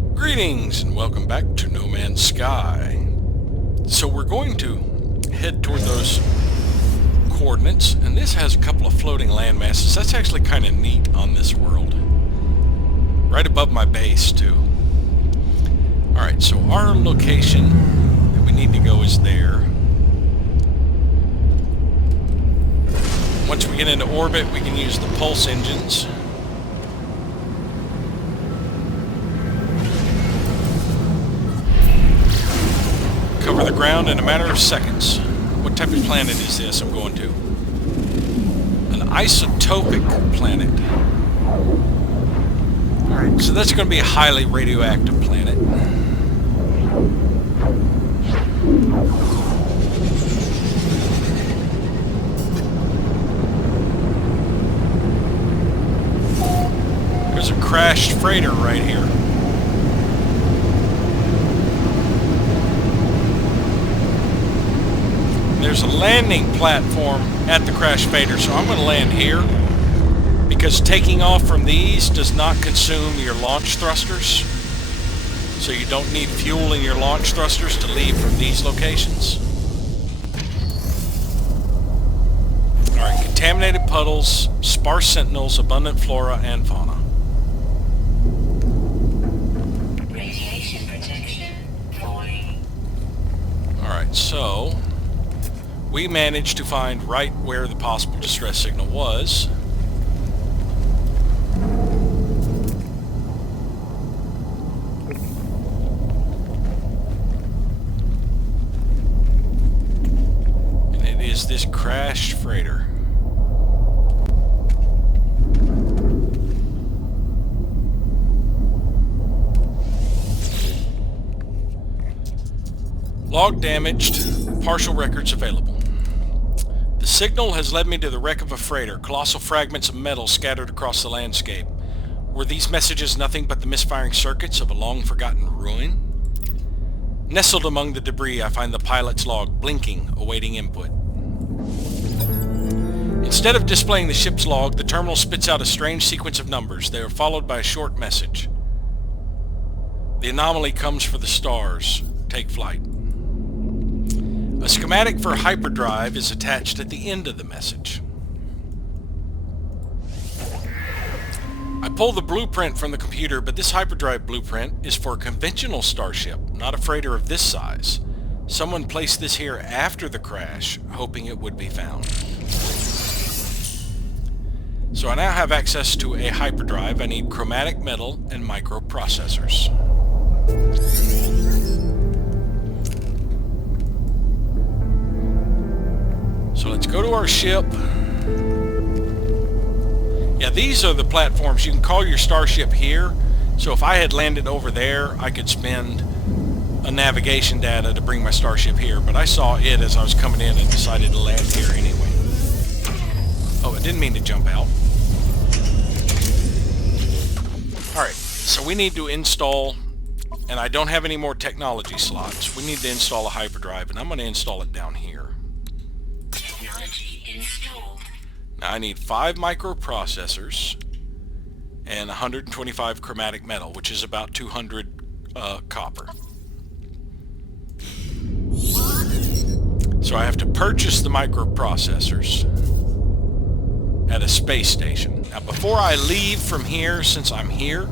Greetings and welcome back to No Man's Sky. So we're going to head toward those coordinates, and this has a couple of floating land masses. That's actually kind of neat on this world. Right above my base too. Alright, so our location that we need to go is there. Once we get into orbit, we can use the pulse engines. Cover the ground in a matter of seconds. What type of planet is this I'm going to? An isotopic planet. Alright, so that's going to be a highly radioactive planet. There's a crashed freighter right here. There's a landing platform at the crash freighter, so I'm going to land here because taking off from these does not consume your launch thrusters, so you don't need fuel in your launch thrusters to leave from these locations. Alright, contaminated puddles, sparse sentinels, abundant flora and fauna. Radiation protection falling. Alright, so we managed to find right where the possible distress signal was. And it is this crashed freighter. Log damaged, partial records available. The signal has led me to the wreck of a freighter, colossal fragments of metal scattered across the landscape. Were these messages nothing but the misfiring circuits of a long-forgotten ruin? Nestled among the debris, I find the pilot's log, blinking, awaiting input. Instead of displaying the ship's log, the terminal spits out a strange sequence of numbers. They are followed by a short message. The anomaly comes for the stars. Take flight. A schematic for hyperdrive is attached at the end of the message. I pull the blueprint from the computer, but this hyperdrive blueprint is for a conventional starship, not a freighter of this size. Someone placed this here after the crash, hoping it would be found. So I now have access to a hyperdrive. I need chromatic metal and microprocessors. So let's go to our ship. Yeah, these are the platforms. You can call your starship here. So if I had landed over there, I could spend a navigation data to bring my starship here. But I saw it as I was coming in and decided to land here anyway. Oh, I didn't mean to jump out. Alright, so we need to install, and I don't have any more technology slots. We need to install a hyperdrive, and I'm going to install it down here. Now I need 5 microprocessors and 125 chromatic metal, which is about 200 copper. So I have to purchase the microprocessors at a space station. Now before I leave from here, since I'm here,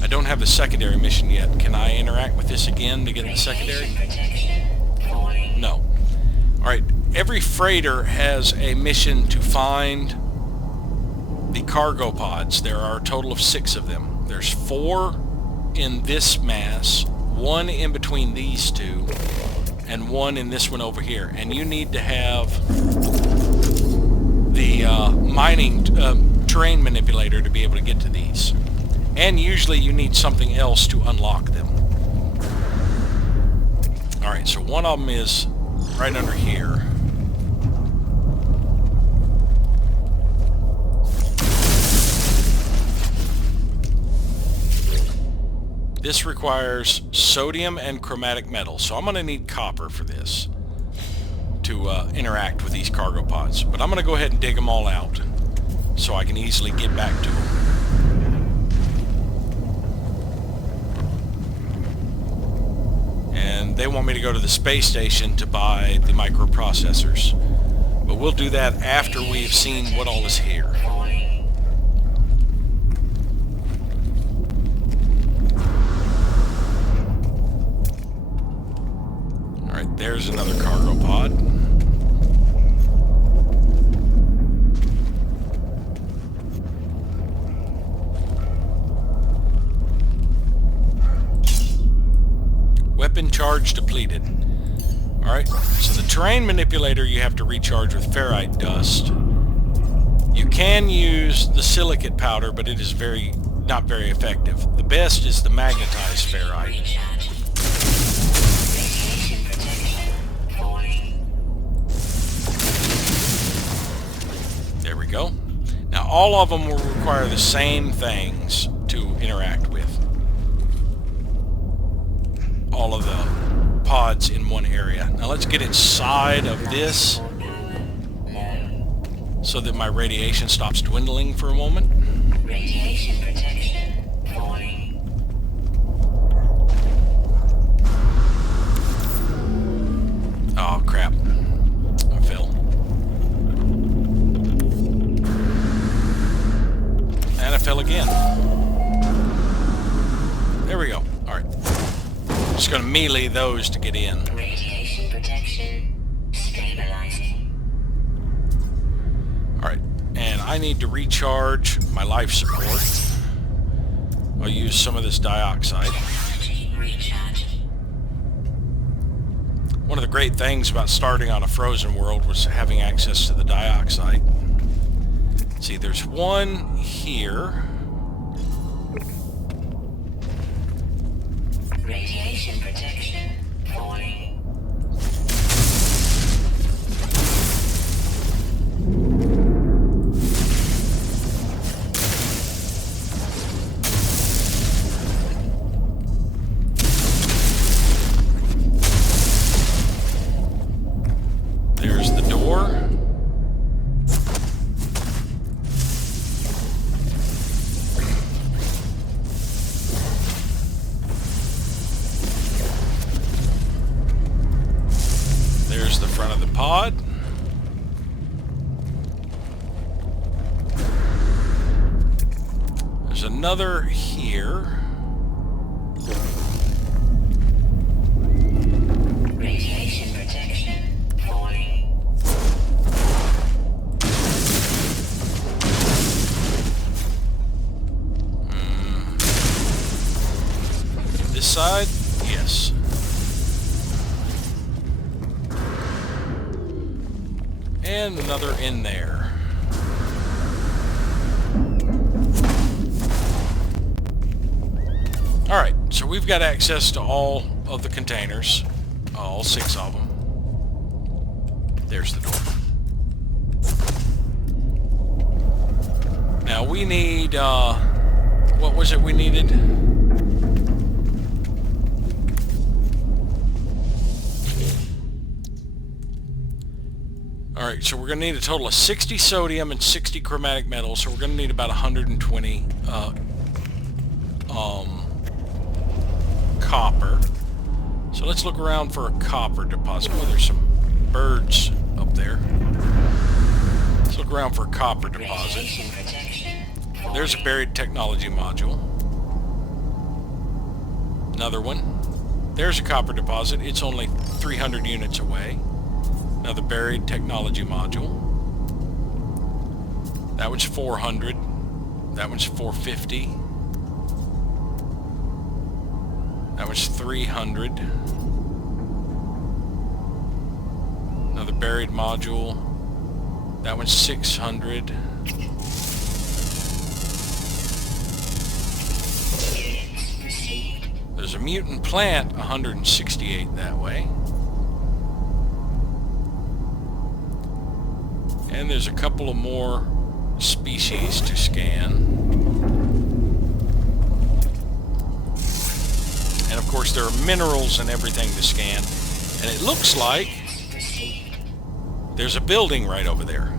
I don't have the secondary mission yet. Can I interact with this again to get the secondary? No. Alright, every freighter has a mission to find the cargo pods. There are a total of 6 of them. There's 4 in this mass, 1 in between these 2, and 1 in this one over here. And you need to have the mining terrain manipulator to be able to get to these. And usually you need something else to unlock them. Alright, so one of them is right under here. This requires sodium and chromatic metal, so I'm going to need copper for this to interact with these cargo pods. But I'm going to go ahead and dig them all out so I can easily get back to them. they want me to go to the space station to buy the microprocessors. But we'll do that after we've seen what all is here. Alright, there's another cargo pod. Weapon charge depleted. Alright, so the terrain manipulator you have to recharge with ferrite dust. You can use the silicate powder, but it is not very effective. The best is the magnetized ferrite. There we go. Now all of them will require the same things to interact with. All of the pods in one area. Now let's get inside of this so that my radiation stops dwindling for a moment. Radiation protection falling. Oh crap. I fell. And I fell again. There we go. Alright. Just gonna melee those to get in. Radiation protection stabilizing. Alright, and I need to recharge my life support. I'll use some of this dioxide. Technology recharge. One of the great things about starting on a frozen world was having access to the dioxide. Let's see, there's one here. Radiation protection falling. There's the door. There's the front of the pod. There's another here. Radiation protection falling. This side? Yes. And another in there. Alright, so we've got access to all of the containers. All 6 of them. There's the door. Now we need, what was it we needed? Alright, so we're going to need a total of 60 sodium and 60 chromatic metal, so we're going to need about 120 copper. So let's look around for a copper deposit. Oh, there's some birds up there. Let's look around for a copper deposit. Radiation protection falling. There's a buried technology module. Another one. There's a copper deposit. It's only 300 units away. Another buried technology module. That one's 400. That one's 450. That one's 300. Another buried module. That one's 600. Units received. There's a mutant plant, 168 that way. And there's a couple of more species to scan. And of course there are minerals and everything to scan. And it looks like Received. there's a building right over there.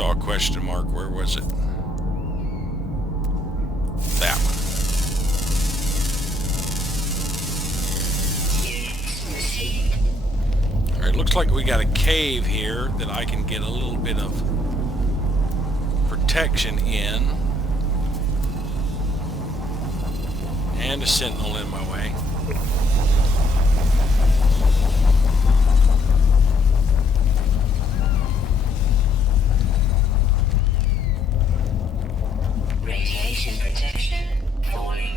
saw a question mark. Where was it? That one. Alright, looks like we got a cave here that I can get a little bit of protection in. And a sentinel in my way. Radiation protection falling.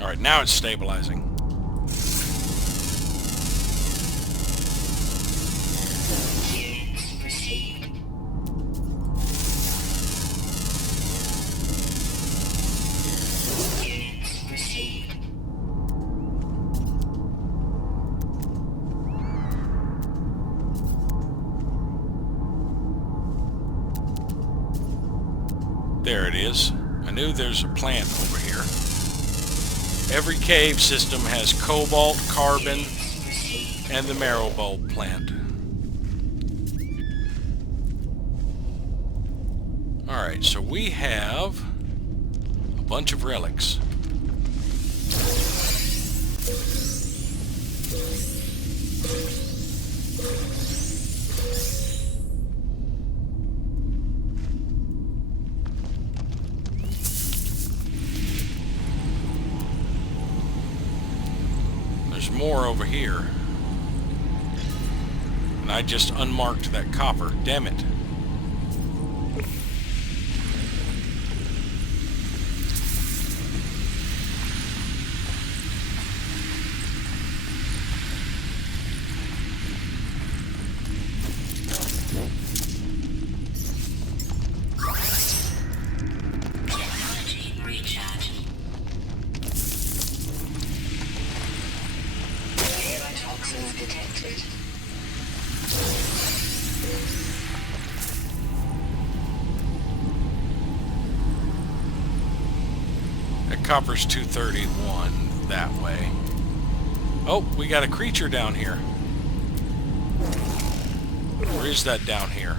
Alright, now it's stabilizing. Units received. Units received. There it is. I knew there's a plant over here. Every cave system has cobalt, carbon, and the marrow bulb plant. Alright, so we have a bunch of relics. There's more over here. And I just unmarked that copper. Damn it. Technology recharge. Neurotoxins detected. That copper's 231 that way. Oh, we got a creature down here. Or is that down here?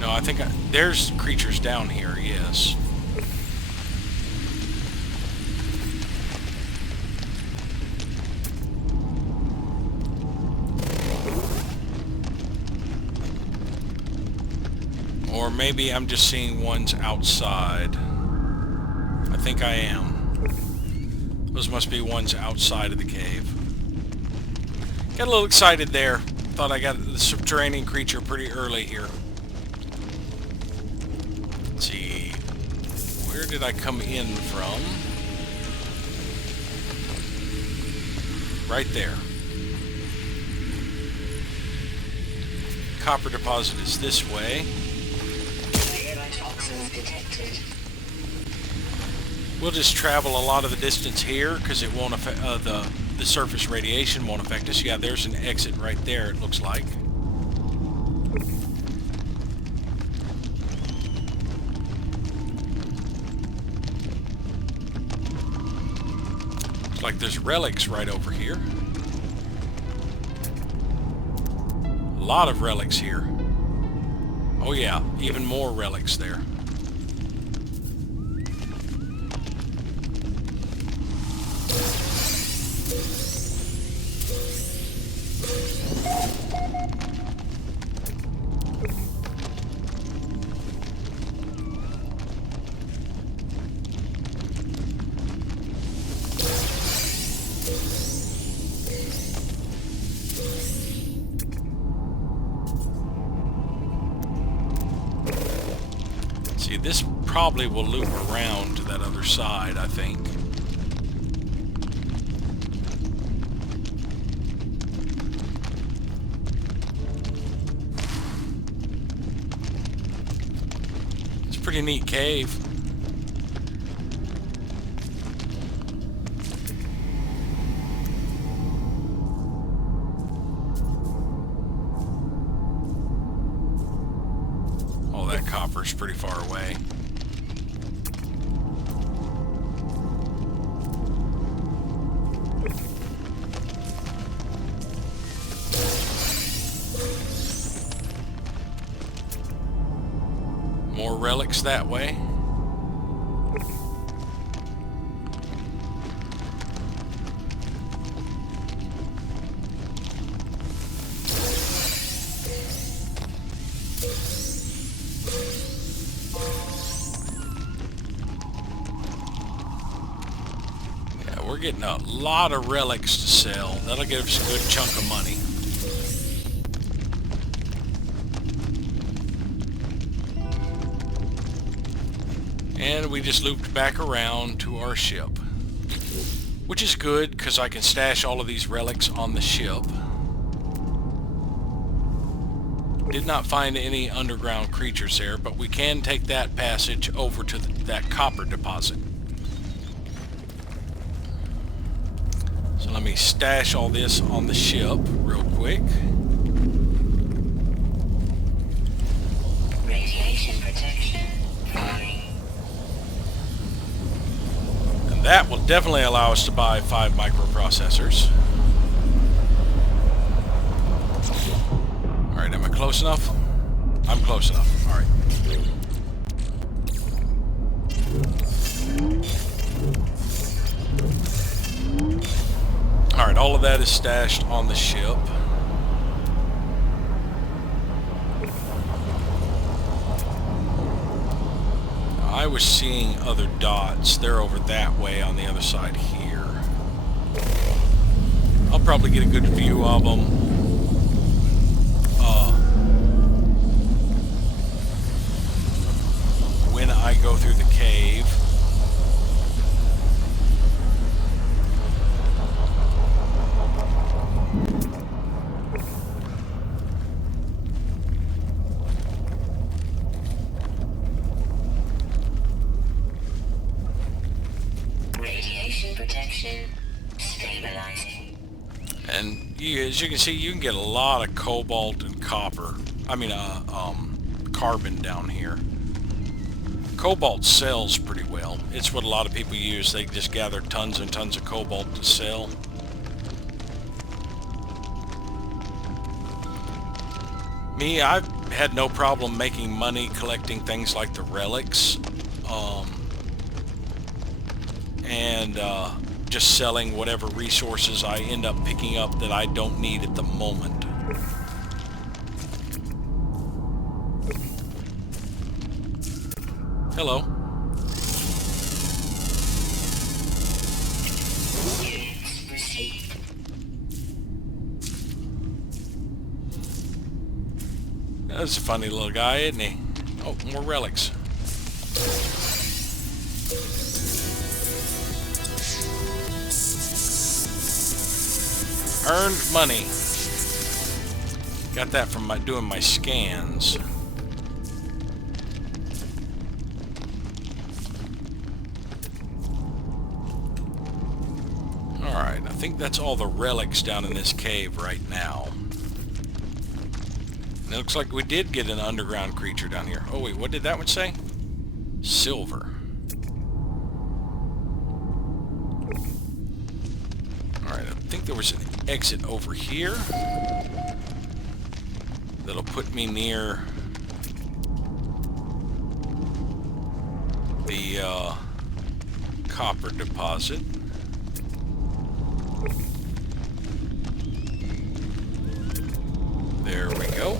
No, I think there's creatures down here, yes. Or maybe I'm just seeing ones outside. I think I am. Those must be ones outside of the cave. Got a little excited there. Thought I got the subterranean creature pretty early here. Let's see. Where did I come in from? Right there. Copper deposit is this way. Neurotoxins detected. We'll just travel a lot of the distance here because it won't affect the surface radiation won't affect us. Yeah, there's an exit right there. It looks like. Looks like there's relics right over here. A lot of relics here. Oh yeah, even more relics there. See, this probably will loop around to that other side, I think. It's a pretty neat cave. That copper's pretty far away. relics that way. Yeah, we're getting a lot of relics to sell. That'll give us a good chunk of money. And we just looped back around to our ship, which is good because I can stash all of these relics on the ship. Did not find any underground creatures there, but we can take that passage over to that copper deposit. So let me stash all this on the ship real quick. Radiation protection. Fine. That will definitely allow us to buy 5 microprocessors. Alright, am I close enough? I'm close enough. Alright. Alright, all of that is stashed on the ship. I was seeing other dots. They're over that way on the other side here. I'll probably get a good view of them when I go through the cave. Protection stabilizing. And as you can see, you can get a lot of cobalt and copper. I mean, carbon down here. Cobalt sells pretty well. It's what a lot of people use. They just gather tons and tons of cobalt to sell. Me, I've had no problem making money collecting things like the relics. And just selling whatever resources I end up picking up that I don't need at the moment. Hello. Units received. That's a funny little guy, isn't he? Oh, more relics. Earned money. Got that from doing my scans. Alright, I think that's all the relics down in this cave right now. And it looks like we did get an underground creature down here. Oh wait, what did that one say? Silver. Alright, I think there was an exit over here that'll put me near the copper deposit. There we go.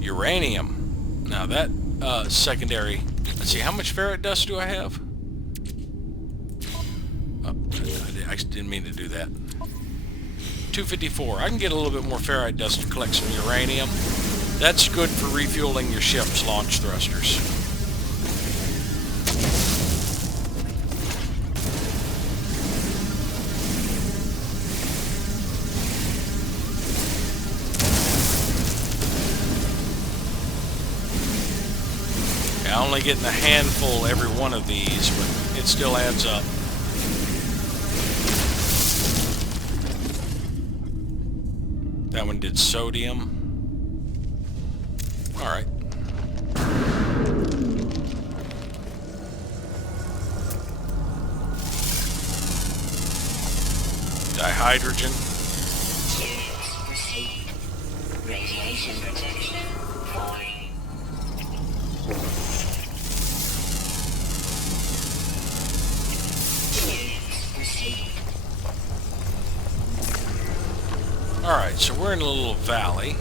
Uranium. Now that secondary. Let's see, how much ferrite dust do I have? Oh, I didn't mean to do that. 254. I can get a little bit more ferrite dust to collect some uranium. That's good for refueling your ship's launch thrusters. I'm only getting a handful every one of these, but it still adds up. That one did sodium. Alright. Dihydrogen. Units received. Radiation protection falling. Units received. Alright, so we're in a little valley.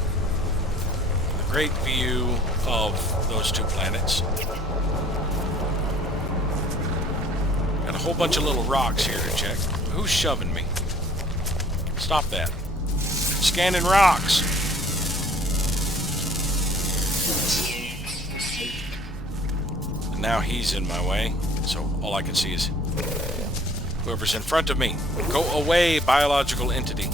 A great view of those two planets. Got a whole bunch of little rocks here to check. Who's shoving me? Stop that. Scanning rocks. And now he's in my way, so all I can see is whoever's in front of me. Go away, biological entity.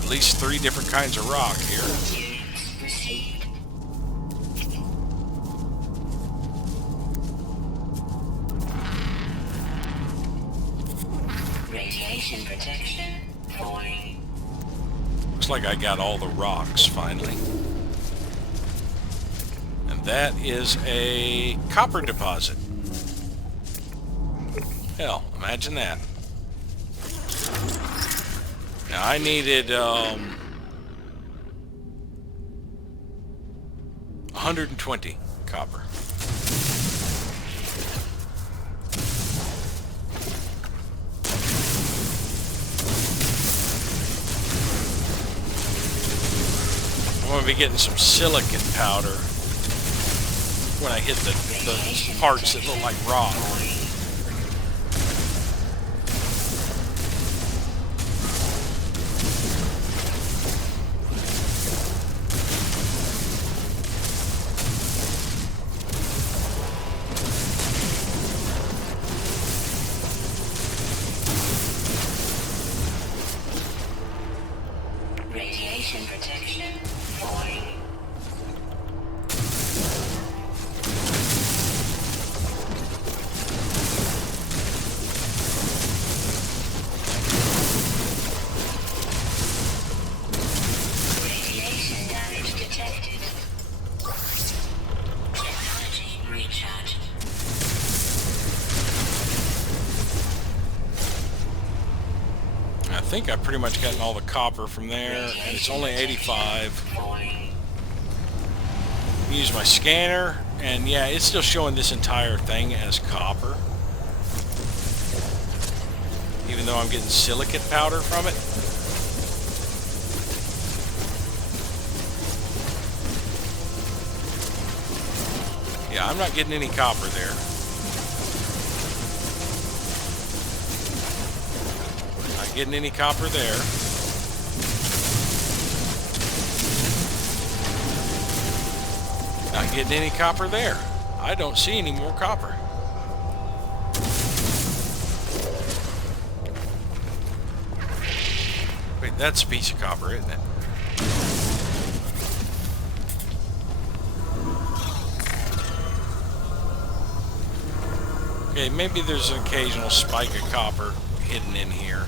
At least 3 different kinds of rock here. Units received. Radiation protection falling. Looks like I got all the rocks finally. And that is a copper deposit. Hell, imagine that. Now I needed 120 copper. I'm going to be getting some silicate powder when I hit the parts that look like rock. Radiation protection falling. Radiation damage detected. Technology recharge. I think I've pretty much gotten all the copper from there, and it's only 85. Falling. Use my scanner, and yeah, it's still showing this entire thing as copper. Even though I'm getting silicate powder from it. Yeah, I'm not getting any copper there. Not getting any copper there. Not getting any copper there. I don't see any more copper. Wait, that's a piece of copper, isn't it? Okay, maybe there's an occasional spike of copper hidden in here.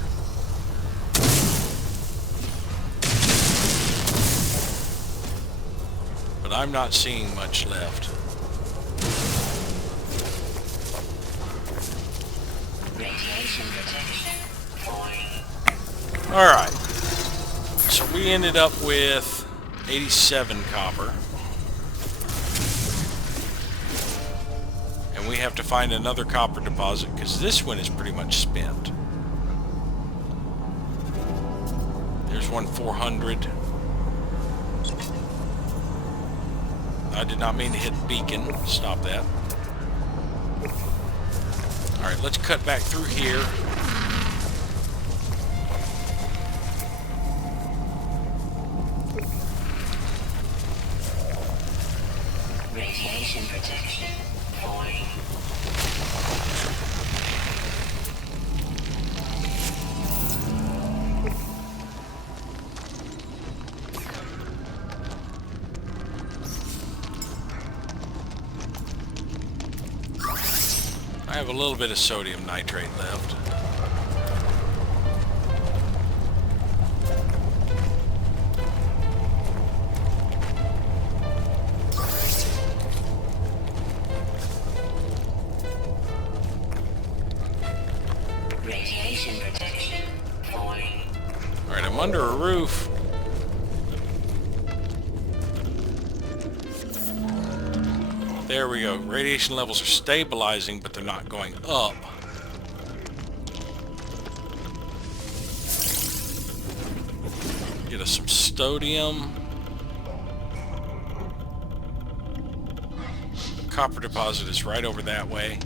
But I'm not seeing much left. Radiation protection falling. Alright. So we ended up with 87 copper. And we have to find another copper deposit because this one is pretty much spent. There's one 400. I did not mean to hit beacon. Stop that. Alright, let's cut back through here. Radiation protection falling. I have a little bit of sodium nitrate left. Radiation protection falling. Alright, I'm under a roof. There we go. Radiation levels are stabilizing, but they're not going up. Get us some sodium. Copper deposit is right over that way.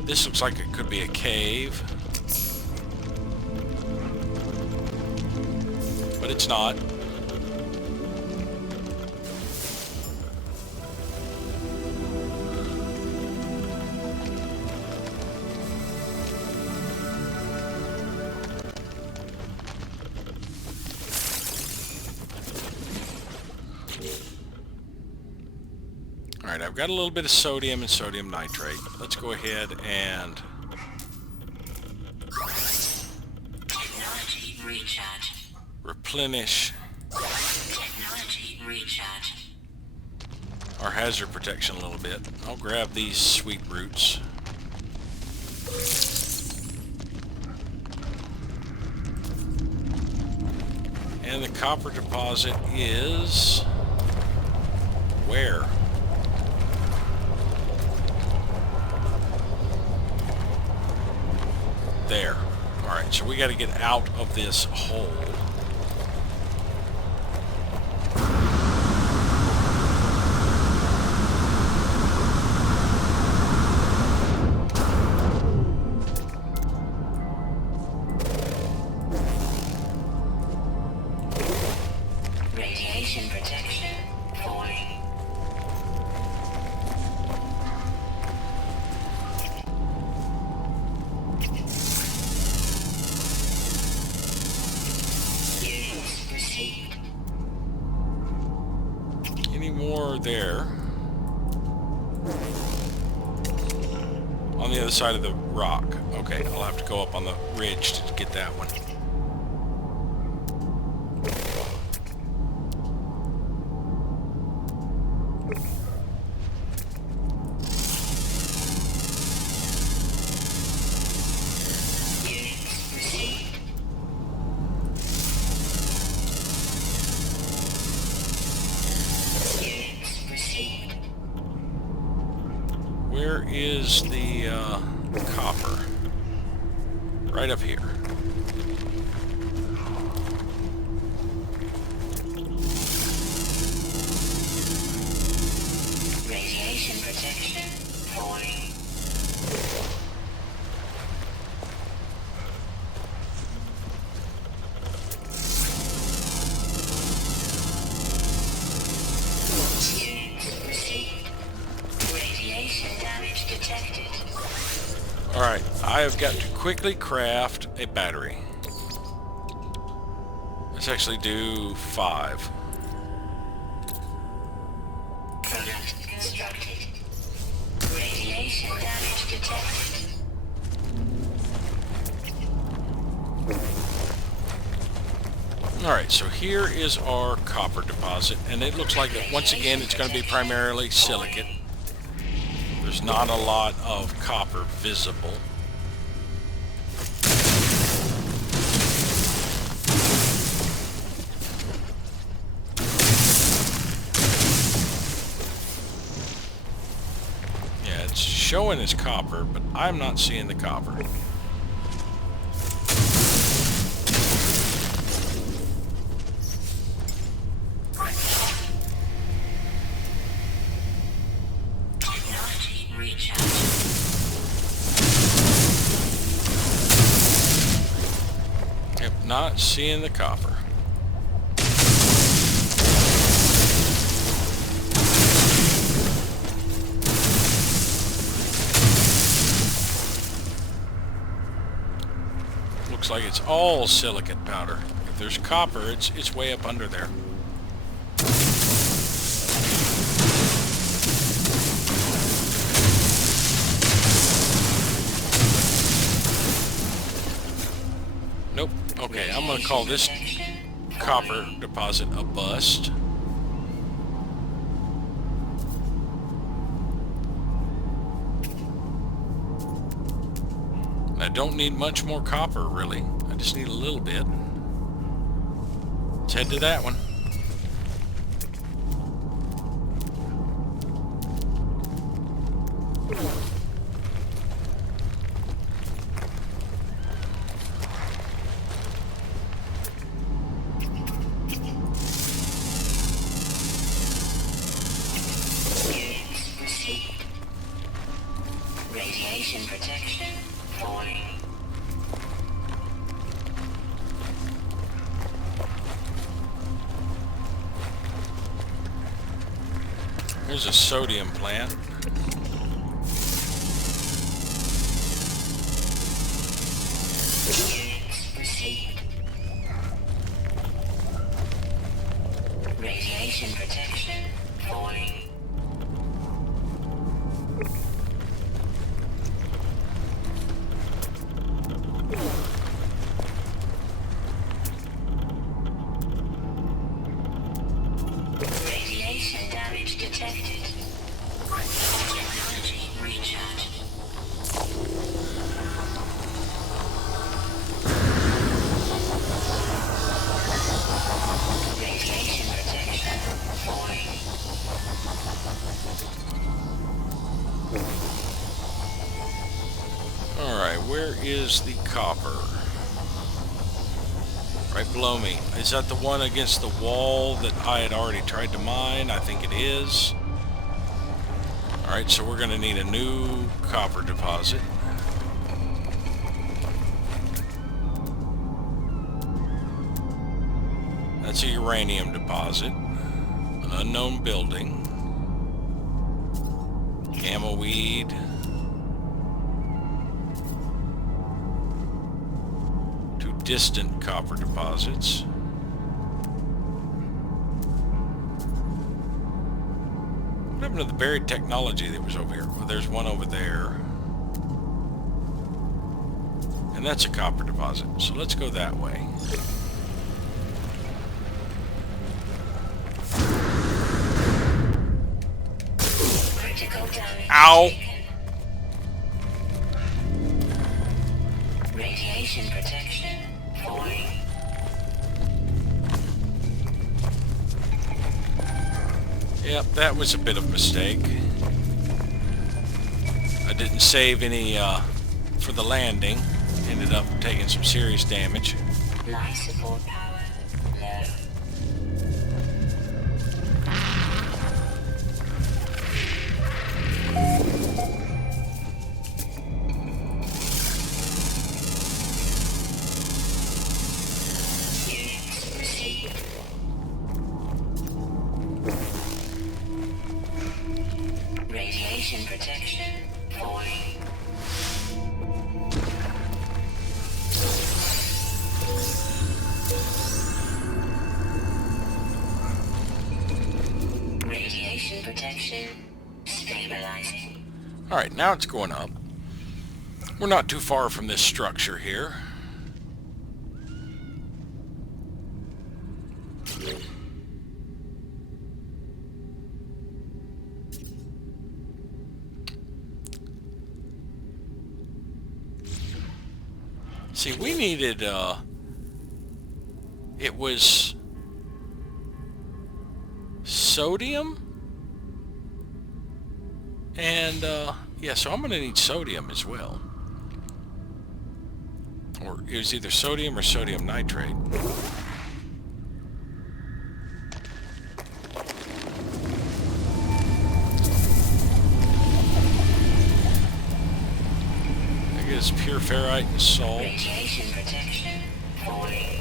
This looks like it could be a cave. But it's not. Alright, I've got a little bit of sodium and sodium nitrate. Let's go ahead and... Technology recharge. replenish Technology recharge. our hazard protection a little bit. I'll grab these sweet roots. And the copper deposit is... where? There. Alright, so we got to get out of this hole. Radiation protection falling. Units received. Any more there? On the other side of the rock. Okay, I'll have to go up on the ridge to get that one. Units received. Units received. Where is the copper? Right up here. Radiation protection falling. Units received. Radiation damage detected. Alright, I have got to quickly craft a battery. Let's actually do 5. Product constructed. Radiation damage detected. Alright, so here is our copper deposit, and it looks like that once again it's going to be primarily silicate. There's not a lot of copper visible. Yeah, it's showing as copper, but I'm not seeing the copper. Technology recharge. Yep, not seeing the copper. Looks like it's all silicate powder. If there's copper, it's way up under there. I'm going to call this copper deposit a bust. I don't need much more copper, really. I just need a little bit. Let's head to that one. Units received. Radiation protection falling. Here's a sodium plant. Units received. Radiation protection falling. Radiation damage detected. Technology recharged. Radiation protection falling. Alright, where is the copper? Right below me. Is that the one against the wall that I had already tried to mine? I think it is. Alright, so we're going to need a new copper deposit. That's a uranium deposit. An unknown building. Gamma weed. Two distant copper deposits. What happened to the buried technology that was over here? Well, there's one over there. And that's a copper deposit. So let's go that way. Critical damage. Ow! taken. Radiation protection falling. Yep, that was a bit of a mistake. I didn't save any for the landing. Ended up taking some serious damage. Life support power low. Units received. Radiation protection falling. Radiation protection stabilizing. Alright, now it's going up. We're not too far from this structure here. See, we needed, it was sodium? And, yeah, so I'm going to need sodium as well. Or it was either sodium or sodium nitrate. I guess pure ferrite and salt. Radiation protection falling.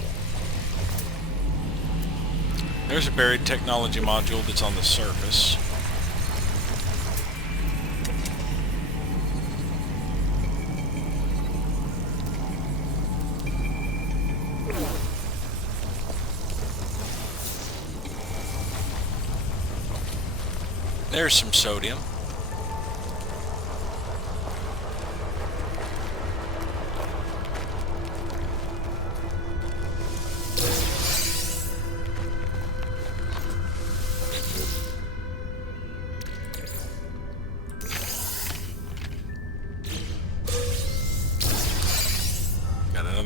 There's a buried technology module that's on the surface. There's some sodium.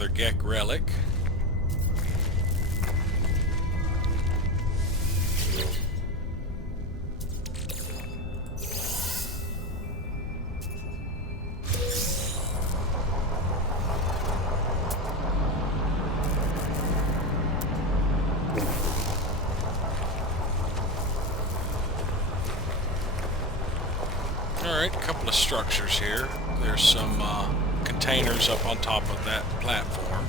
another Gek relic. Alright, a couple of structures here. There's some containers up on top of that platform.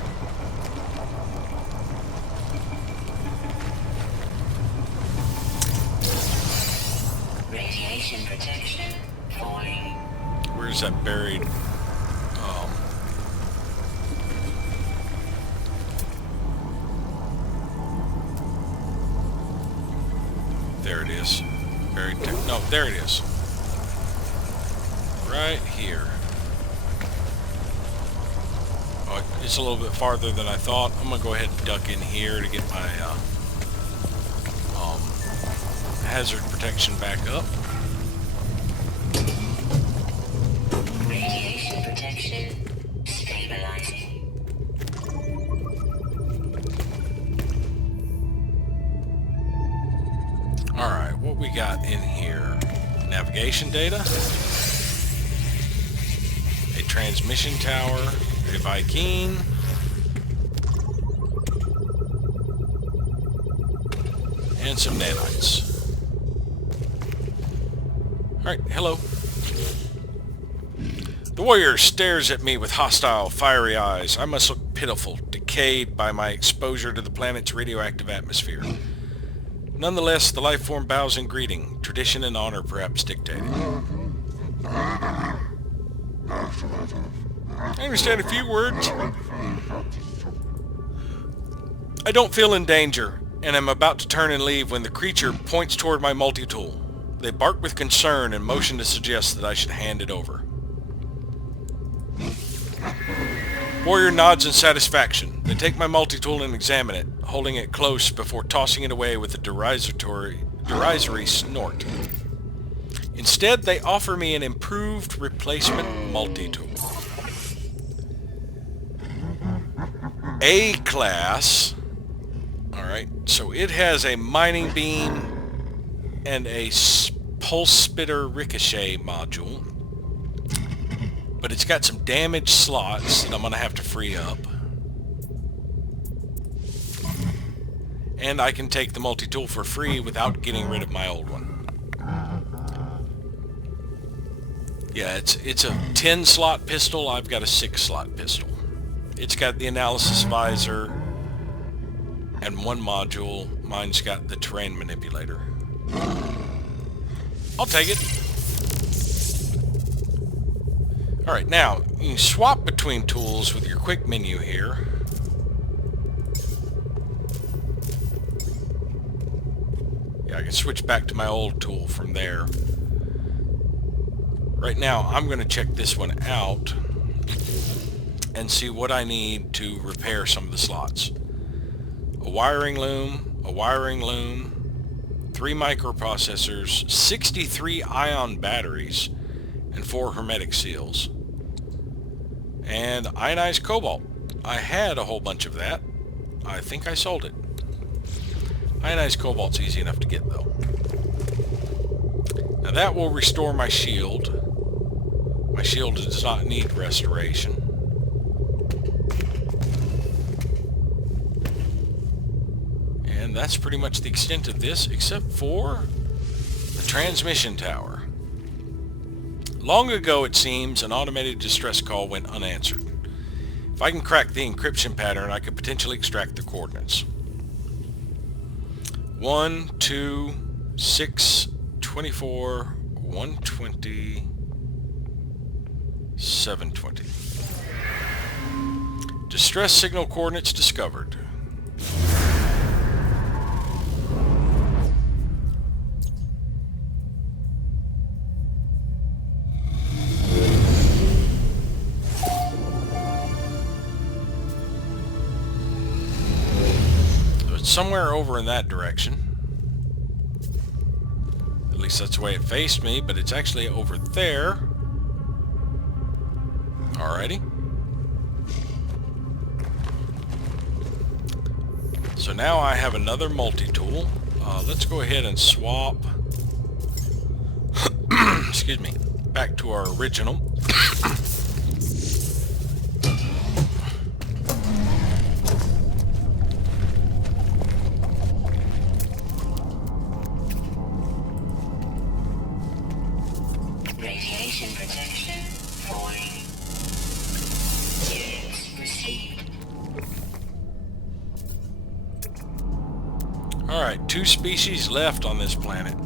Radiation protection falling. Where's that buried? There it is. Buried. No, there it is. Right here. Oh, it's a little bit farther than I thought. I'm gonna go ahead and duck in here to get my hazard protection back up. Radiation protection stabilizing. Alright, what we got in here? Navigation data. A transmission tower. A Viking. And some nanites. Alright, hello. The warrior stares at me with hostile, fiery eyes. I must look pitiful, decayed by my exposure to the planet's radioactive atmosphere. Nonetheless, the life form bows in greeting, tradition and honor perhaps dictating. I understand a few words. I don't feel in danger, and am about to turn and leave when the creature points toward my multi-tool. They bark with concern and motion to suggest that I should hand it over. Warrior nods in satisfaction. They take my multi-tool and examine it, holding it close before tossing it away with a derisory snort. Instead, they offer me an improved replacement multi-tool. A-class. Alright, so it has a mining beam and a pulse spitter ricochet module. But it's got some damaged slots that I'm going to have to free up. And I can take the multi-tool for free without getting rid of my old one. Yeah, it's a 10-slot pistol. I've got a 6-slot pistol. It's got the analysis visor and one module. Mine's got the terrain manipulator. I'll take it. Alright, now, you can swap between tools with your quick menu here. Yeah, I can switch back to my old tool from there. Right now, I'm going to check this one out and see what I need to repair some of the slots. A wiring loom, 3 microprocessors, 63 ion batteries, and 4 hermetic seals. And ionized cobalt. I had a whole bunch of that. I think I sold it. Ionized cobalt's easy enough to get, though. Now that will restore my shield. My shield does not need restoration. And that's pretty much the extent of this, except for the transmission tower. Long ago, it seems, an automated distress call went unanswered. If I can crack the encryption pattern, I could potentially extract the coordinates. 1, 2, 6, 24, 120, 720. Distress signal coordinates discovered. Somewhere over in that direction. At least that's the way it faced me, but it's actually over there. Alrighty. So now I have another multi-tool. Let's go ahead and swap, excuse me, back to our original. Radiation protection falling. Units received. Alright, 2 species left on this planet.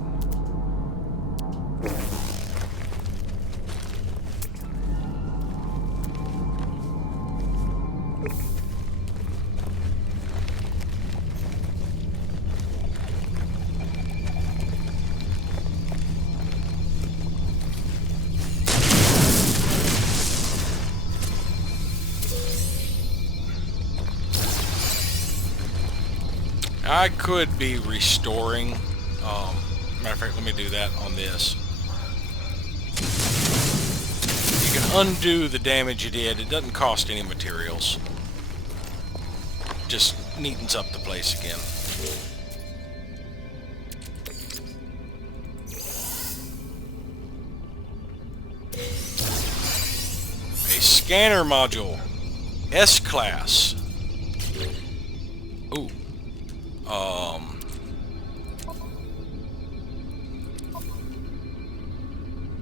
I could be restoring. Matter of fact, let me do that on this. You can undo the damage you did. It doesn't cost any materials. Just neatens up the place again. A scanner module. S-Class. Ooh.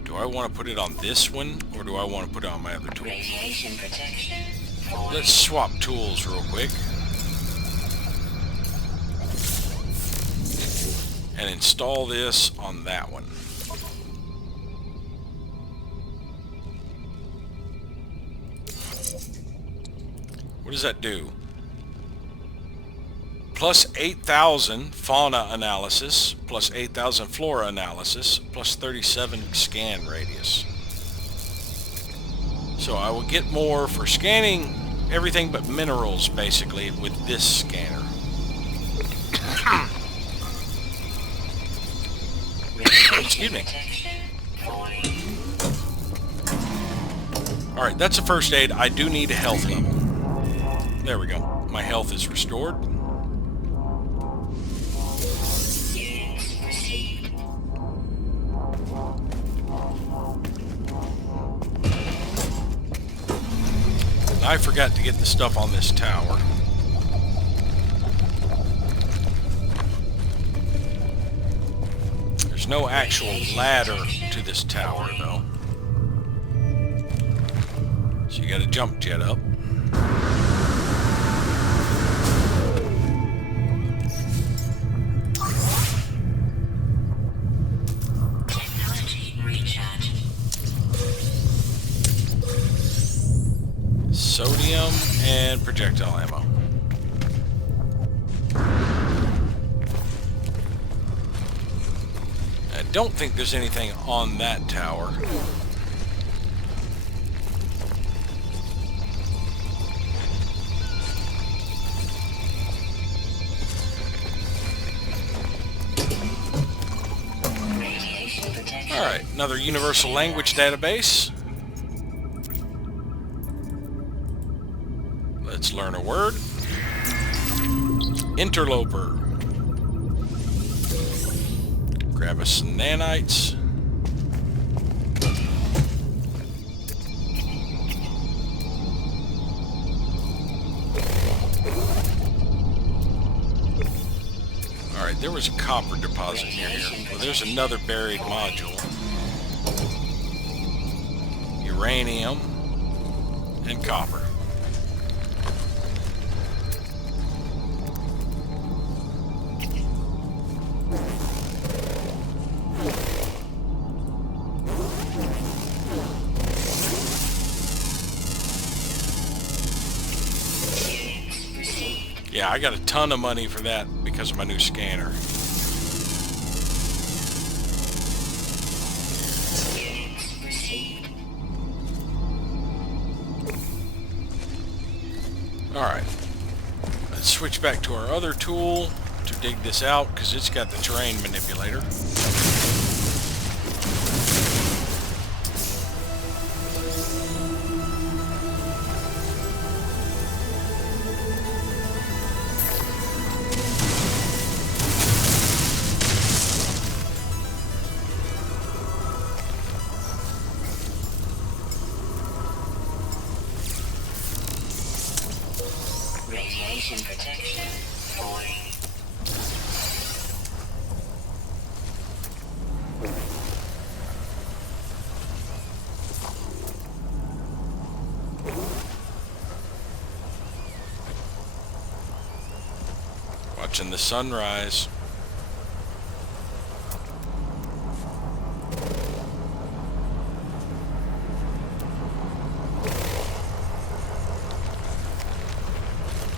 Do I want to put it on this one, or do I want to put it on my other tool? Radiation protection. Let's swap tools real quick. And install this on that one. What does that do? Plus 8,000 fauna analysis, plus 8,000 flora analysis, plus 37 scan radius. So I will get more for scanning everything but minerals, basically, with this scanner. Excuse me. Alright, that's a first aid. I do need a health level. There we go. My health is restored. I forgot to get the stuff on this tower. There's no actual ladder to this tower, though. So you gotta jump jet up. Technology recharge. Sodium and projectile ammo. I don't think there's anything on that tower. Radiation protection. Alright, another universal language database. Let's learn a word. Interloper. Grab us some nanites. Alright, there was a copper deposit near here. Well, there's another buried module. Uranium and copper. Yeah, I got a ton of money for that because of my new scanner. Alright. Let's switch back to our other tool to dig this out because it's got the terrain manipulator. Radiation protection falling. Watching the sunrise.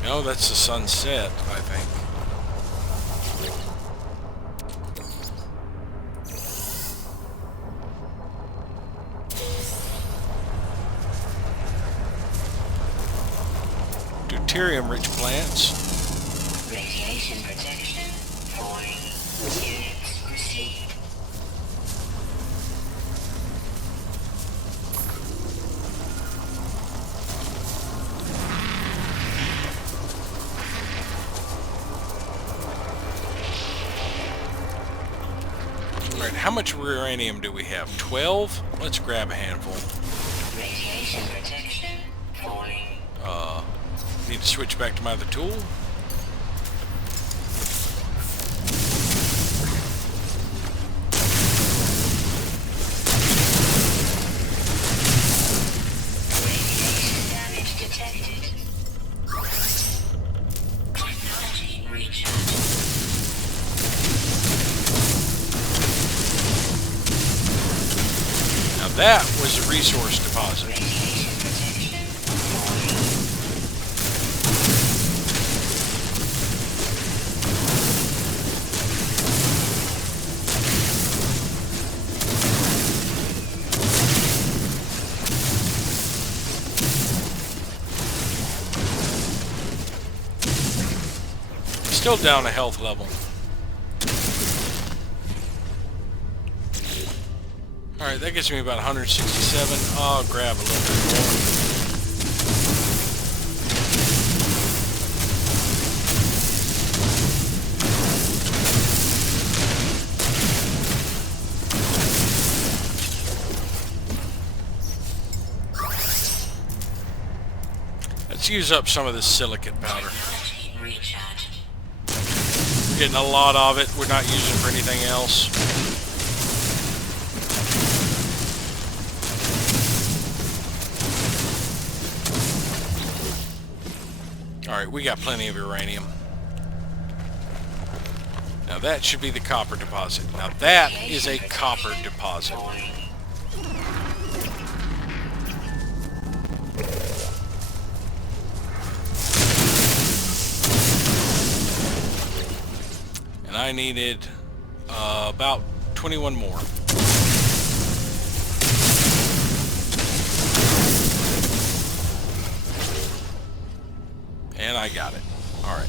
No, that's the sunset, I think. Deuterium-rich plants. Radiation protection falling. Units received. Alright, how much uranium do we have? 12? Let's grab a handful. Radiation protection falling. Need to switch back to my other tool. Radiation damage detected. Technology recharge. Now that was a resource deposit. Radiation protection falling. Still down a health level. Alright, that gets me about 167. I'll grab a little bit more. Let's use up some of this silicate powder. Technology recharge. We're getting a lot of it. We're not using it for anything else. Alright, we got plenty of uranium. Now that should be the copper deposit. Now that is a copper deposit. And I needed about 21 more. And I got it. Alright.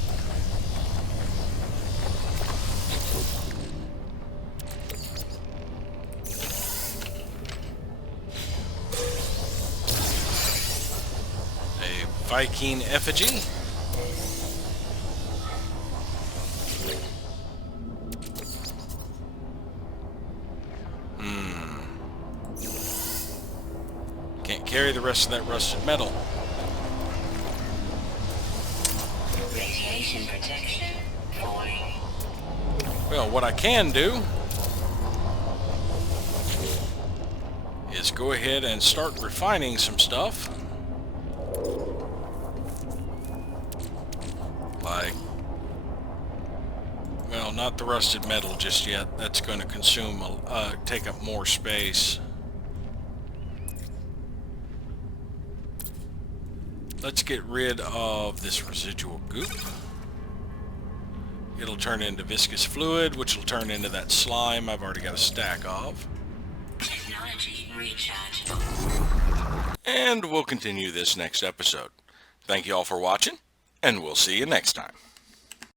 A Viking effigy. Can't carry the rest of that rusted metal. Radiation protection falling. Well, what I can do is go ahead and start refining some stuff. Like, well, not the rusted metal just yet. That's going to consume, take up more space. Let's get rid of this residual goop. It'll turn into viscous fluid, which will turn into that slime I've already got a stack of. Technology recharge. And we'll continue this next episode. Thank you all for watching, and we'll see you next time.